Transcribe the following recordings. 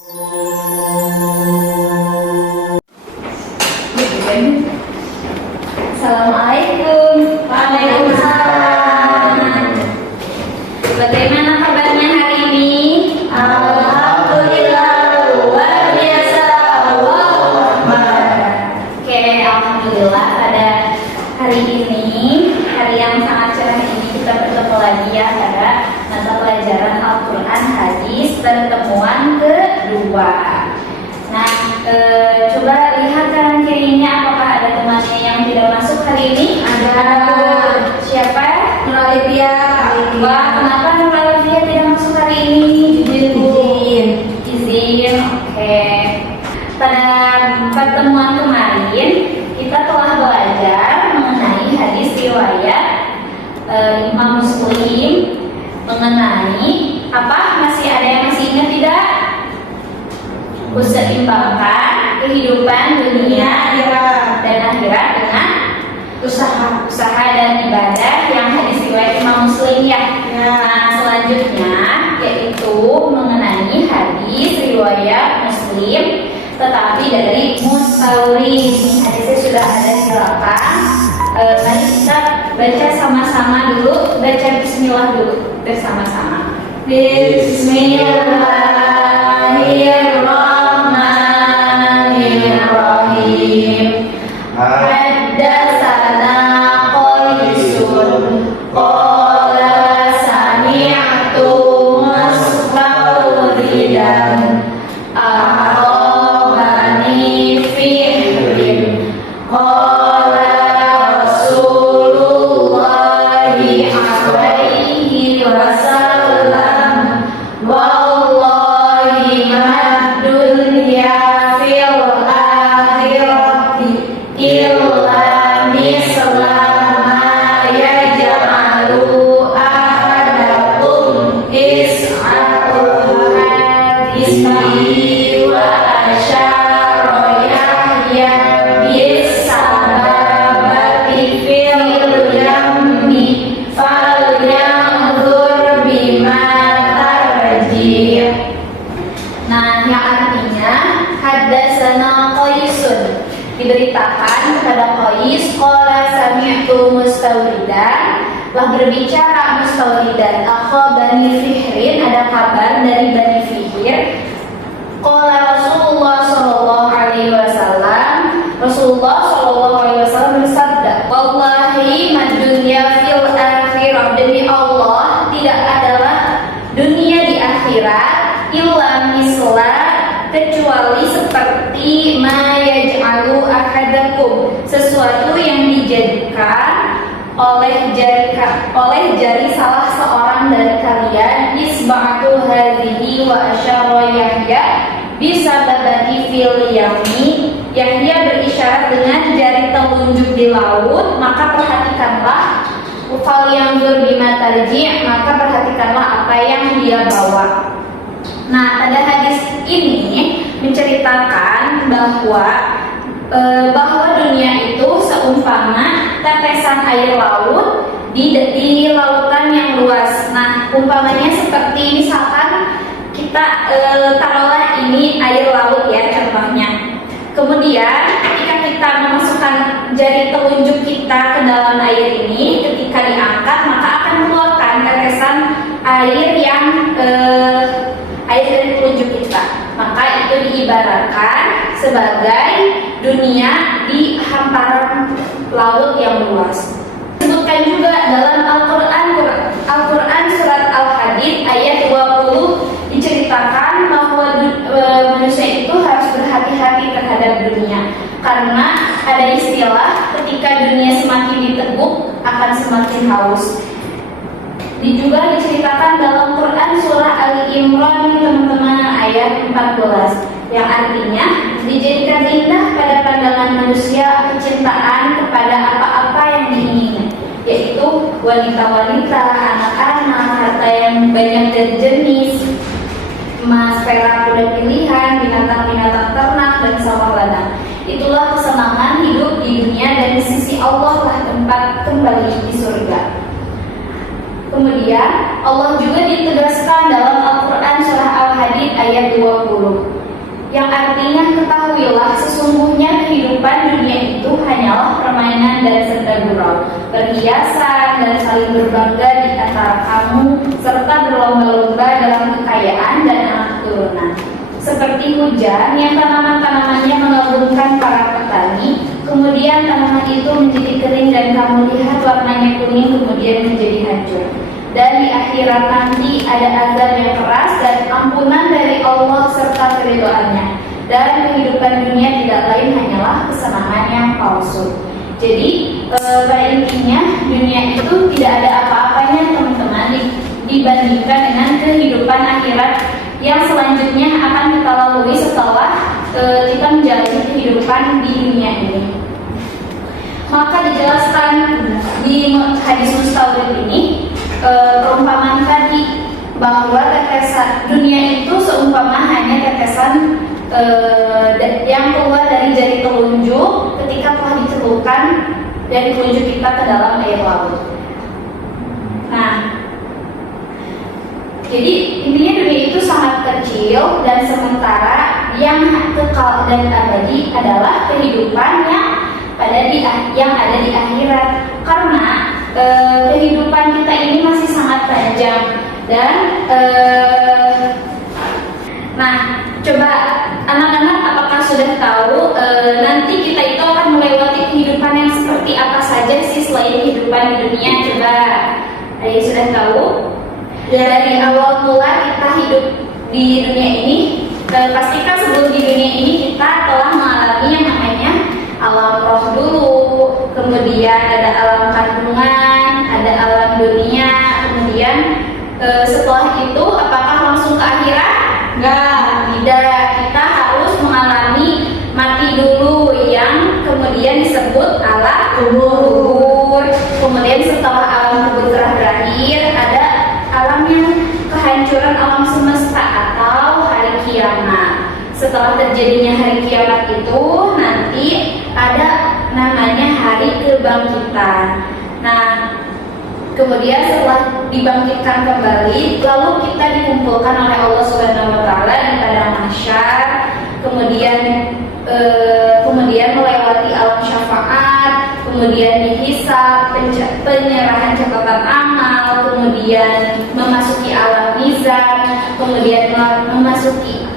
Assalamualaikum. Waalaikumsalam. Bagaimana kabarnya hari ini? Alhamdulillah, luar biasa. Allahu Akbar. Oke, alhamdulillah pada hari ini, hari yang sangat cerah ini kita bertemu lagi ya pada mata pelajaran Al-Quran Hadis pertemuan kedua. Nah, coba lihat kanan kirinya apakah ada temannya yang tidak masuk hari ini? Ada. Siapa? Nuralivia. Wah, kenapa Nuralivia tidak masuk hari ini? Izin. Oke. Pada pertemuan kemarin kita telah belajar mengenai hadis riwayat Imam Muslim mengenai apa? Masih ada yang masih ingat tidak? Seimbangkan kehidupan dunia dan akhirat dengan usaha dan ibadah yang hadis riwayat Imam Muslim ya. Nah, selanjutnya yaitu mengenai hadis riwayat Muslim tetapi dari Mustawrid. Hadisnya sudah ada, silakan. Mari kita baca sama-sama dulu. Baca Bismillah dulu bersama-sama. Bismillahirrahmanirrahim. Haddatsana Qaisun qala sami'tu Mustawridan akhbarani Fihrin qala Rasulullahi alaihi wasallam wallahi mad dunya fil akhirati illa mislama yaj'alu ahadakum is'atu hadisi wa asyara Yahya bisababati fil yammi falyanzur bima tarji'. Nah, yang artinya haddatsana Qaisun, diberitakan kepada Qais qala sami'tu Mustawridan, telah berbicara Mustawridan akhbarani Fihrin, ada kabar dari Bani Fihr. Qala Rasulullah sallallahu alaihi wasallam, Rasulullah sallallahu alaihi wasallam bersabda, wallahi mad dunya fil akhirah, demi Allah tidak adalah dunia di akhirat illa misla, kecuali seperti ma yaj'alu ahadakum, sesuatu yang dijadikan oleh jari salah seorang dari kalian, isba'atu hadhihi wa asyara Yahya bisababati fil yami, Yahya berisyarat dengan jari telunjuk di laut, maka perhatikanlah fal yanzur bima tarji', maka perhatikanlah apa yang dia bawa. Nah, pada hadis ini menceritakan bahwa dunia itu seumpama tetesan air laut di lautan yang luas. Nah, umpamanya seperti misalkan kita taruhlah ini air laut ya contohnya. Kemudian ketika kita memasukkan jari telunjuk kita ke dalam air ini, ketika diangkat maka akan mengeluarkan tetesan air yang air dari telunjuk kita. Maka itu diibaratkan sebagai dunia di hamparan laut yang luas. Disebutkan juga dalam Al-Quran surat Al-Hadid ayat 20 diceritakan bahwa manusia itu harus berhati-hati terhadap dunia, karena ada istilah ketika dunia semakin diteguk akan semakin haus. Juga diceritakan dalam Quran surah Ali Imran teman-teman ayat 14 yang artinya dijadikan indah pada pandangan manusia kecintaan kepada apa-apa yang diinginkan, yaitu wanita-wanita, anak-anak, harta yang banyak dan jenis, emas, perak, kuda pilihan, binatang-binatang ternak dan sawah ladang. Itulah kesenangan hidup di dunia dan di sisi Allah lah tempat kembali di surga. Kemudian Allah juga ditegaskan dalam Al-Quran surah Al-Hadid ayat 20, yang artinya ketahuilah sesungguhnya kehidupan dunia itu hanyalah permainan dan senda gurau, perhiasan dan saling berbangga di antara kamu, serta berlomba-lomba dalam kekayaan dan anak keturunan. Seperti hujan yang tanaman-tanamannya mengagumkan para petani, kemudian tanaman itu menjadi kering dan kamu lihat warnanya kuning kemudian menjadi hancur. Dan di akhirat nanti ada azab yang keras dan ampunan dari Allah serta keridhaannya. Dan kehidupan dunia tidak lain hanyalah kesenangan yang palsu. Jadi pada intinya dunia itu tidak ada apa-apanya teman-teman dibandingkan dengan kehidupan akhirat yang selanjutnya akan kita lalui setelah kita menjalani kehidupan di dunia ini. Maka dijelaskan di hadis mustawrid ini perumpamaan tadi bahwa tetesan dunia itu seumpama hanya tetesan yang keluar dari jari telunjuk ketika telah dicelupkan dari telunjuk kita ke dalam air laut. Nah, jadi intinya dunia itu sangat kecil dan sementara yang kekal dan abadi adalah kehidupan yang ada di akhirat. Karena kehidupan kita ini masih sangat panjang dan nah, coba anak-anak apakah sudah tahu nanti kita itu akan melewati kehidupan yang seperti apa saja sih selain kehidupan di dunia? Coba ada yang sudah tahu? Ya, dari awal mula kita hidup di dunia ini, pastikan sebelum di dunia ini kita telah mengalami yang namanya alam roh dulu, kemudian ada alam kandungan, ada alam dunia, kemudian setelah itu apakah langsung ke akhirat? Enggak, tidak. Kita harus mengalami mati dulu yang kemudian disebut alam kubur. Kemudian setelah alam kubur telah berakhir, ada alam yang kehancuran alam semesta atau hari kiamat. Setelah terjadinya hari kiamat itu nanti ada namanya hari kebangkitan. Nah, kemudian setelah dibangkitkan kembali, lalu kita dikumpulkan oleh Allah Subhanahu wa taala di padang mahsyar, kemudian melewati alam syafaat, kemudian dihisab, penyerahan catatan amal, kemudian memasuki alam mizan, kemudian memasuki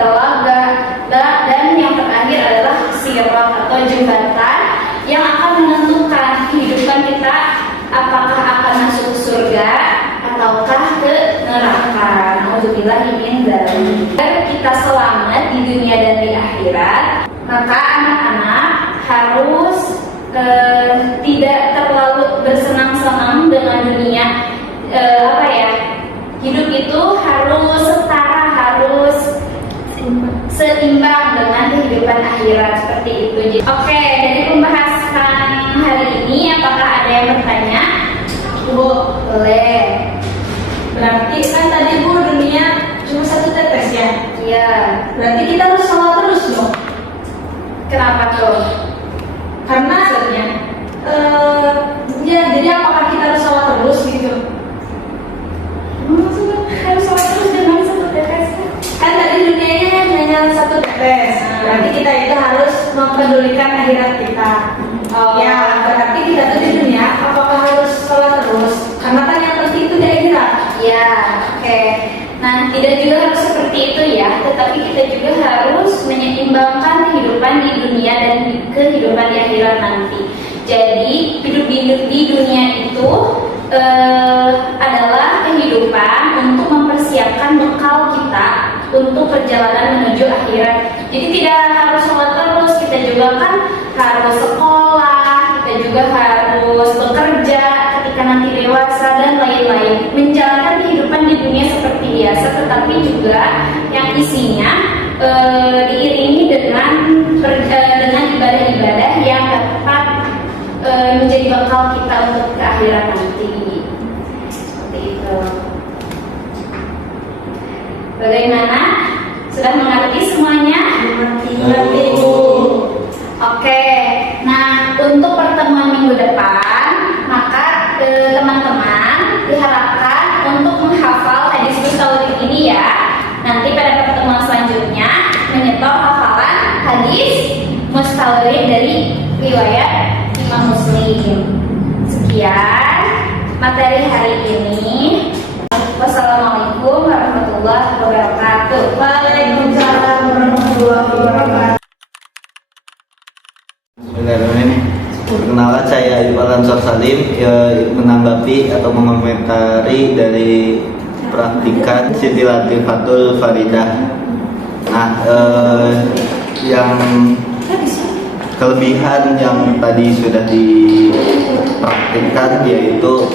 telaga, dan yang terakhir adalah sirat atau jembatan yang akan menentukan kehidupan kita apakah akan masuk surga ataukah ke neraka. Nauzubillahi min dzalik. Agar kita selamat di dunia dan di akhirat, maka anak-anak harus tidak terlalu bersenang-senang dengan dunia. Hidup itu harus setara, harus seimbang dengan kehidupan akhirat seperti itu. Oke, dari pembahasan hari ini apakah ada yang bertanya? Bu, boleh. Berarti kan tadi Bu dunia cuma satu tetes ya? Iya. Berarti kita harus sholat terus dong? Kenapa tuh? Karena Maksudnya? Ya, jadi apakah kita harus sholat terus gitu? Maksudnya harus sholat terus dengan satu tetes? Kan tadi dunianya hanya satu tetes. Berarti kita itu harus mempedulikan akhirat kita. Ya, berarti kita tuh di dunia apakah harus sholat terus? Karena kan yang penting itu di akhirat. Ya, oke. Nah, tidak juga harus seperti itu ya, tetapi kita juga harus menyeimbangkan kehidupan di dunia dan kehidupan di akhirat nanti. Jadi, hidup di dunia itu adalah kehidupan untuk mempersiapkan bekal kita untuk perjalanan menuju akhirat. Jadi tidak harus sholat terus, kita juga kan harus sekolah, kita juga harus bekerja ketika nanti dewasa dan lain-lain. Menjalankan kehidupan di dunia seperti biasa, tetapi juga yang isinya diiringi dengan ibadah-ibadah yang dapat menjadi bekal kita untuk ke akhirat nanti. Seperti itu. Bagaimana? Sudah mengerti semuanya? Mengerti. Oke. Nah, untuk pertemuan minggu depan, maka teman-teman diharapkan untuk menghafal hadis mustawrid ini ya. nanti pada pertemuan selanjutnya menyetor hafalan hadis mustawrid dari riwayat Imam Muslim. Sekian materi hari ini. Wassalamualaikum warahmatullahi wabarakatuh. Waalaikumsalam warahmatullahi wabarakatuh. Bismillahirrahmanirrahim. Perkenalkan, saya Ayub Al-Ansor Salim, menanggapi atau mengomentari dari praktikan Siti Latifatul Faridah. Nah, yang kelebihan yang tadi sudah dipraktikkan yaitu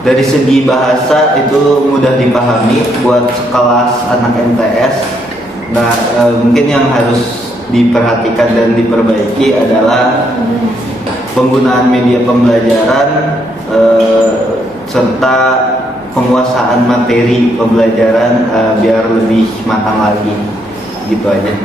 dari segi bahasa itu mudah dipahami buat sekelas anak MTS. Nah, mungkin yang harus diperhatikan dan diperbaiki adalah penggunaan media pembelajaran serta penguasaan materi pembelajaran biar lebih matang lagi. Gitu aja.